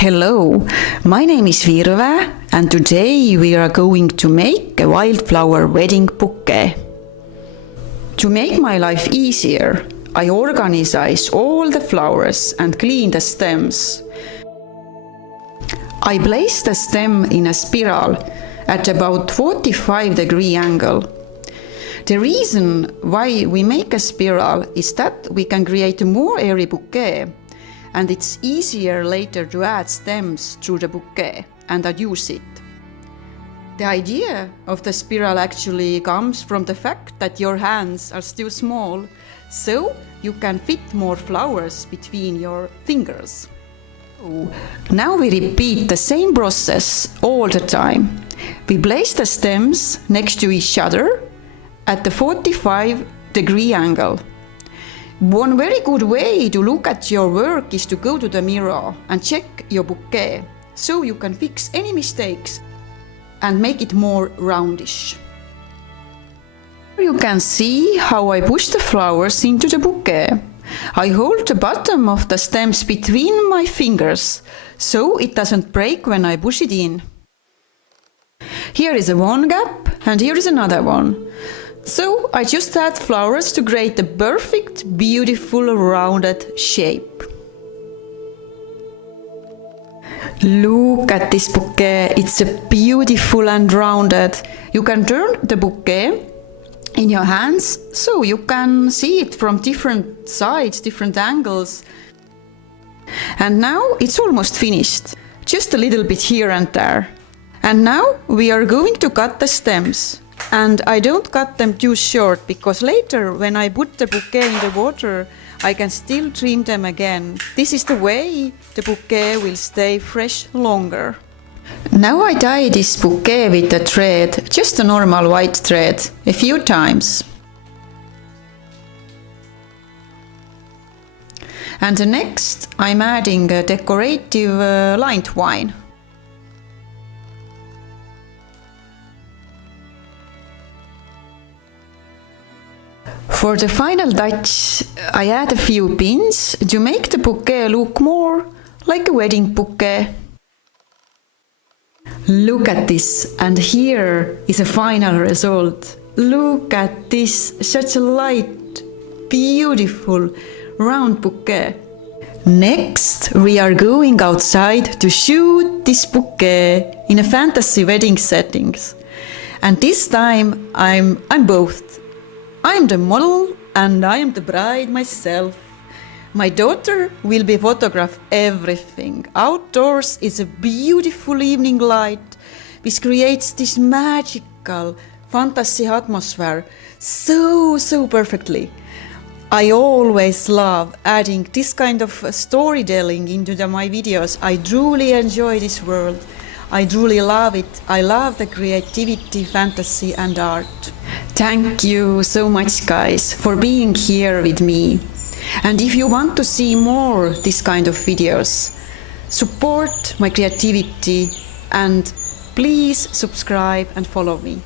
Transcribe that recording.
Hello, my name is Virve and today we are going to make a wildflower wedding bouquet. To make my life easier, I organize all the flowers and clean the stems. I place the stem in a spiral at about 45-degree angle. The reason why we make a spiral is that we can create a more airy bouquet, and it's easier later to add stems to the bouquet and aduse it. The idea of the spiral actually comes from the fact that your hands are still small, so you can fit more flowers between your fingers. Now we repeat the same process all the time. We place the stems next to each other at the 45-degree angle. One very good way to look at your work is to go to the mirror and check your bouquet, so you can fix any mistakes and make it more roundish. You can see how I push the flowers into the bouquet. I hold the bottom of the stems between my fingers, so it doesn't break when I push it in. Here is one gap and here is another one. So I just add flowers to create a perfect, beautiful, rounded shape. Look at this bouquet, it's beautiful and rounded. You can turn the bouquet in your hands so you can see it from different sides, different angles. And now it's almost finished, just a little bit here and there. And now we are going to cut the stems. And I don't cut them too short, because later when I put the bouquet in the water, I can still trim them again. This is the way the bouquet will stay fresh longer. Now I tie this bouquet with a thread, just a normal white thread, a few times. And next I'm adding a decorative lined twine. For the final touch, I add a few pins to make the bouquet look more like a wedding bouquet. Look at this, and here is a final result. Look at this, such a light, beautiful, round bouquet. Next, we are going outside to shoot this bouquet in a fantasy wedding settings. And this time I'm both. I'm the model and I am the bride myself. My daughter will be photograph everything. Outdoors is a beautiful evening light which creates this magical fantasy atmosphere so perfectly. I always love adding this kind of storytelling into my videos. I truly enjoy this world. I truly love it. I love the creativity, fantasy and art. Thank you so much, guys, for being here with me. And if you want to see more this kind of videos, support my creativity and please subscribe and follow me.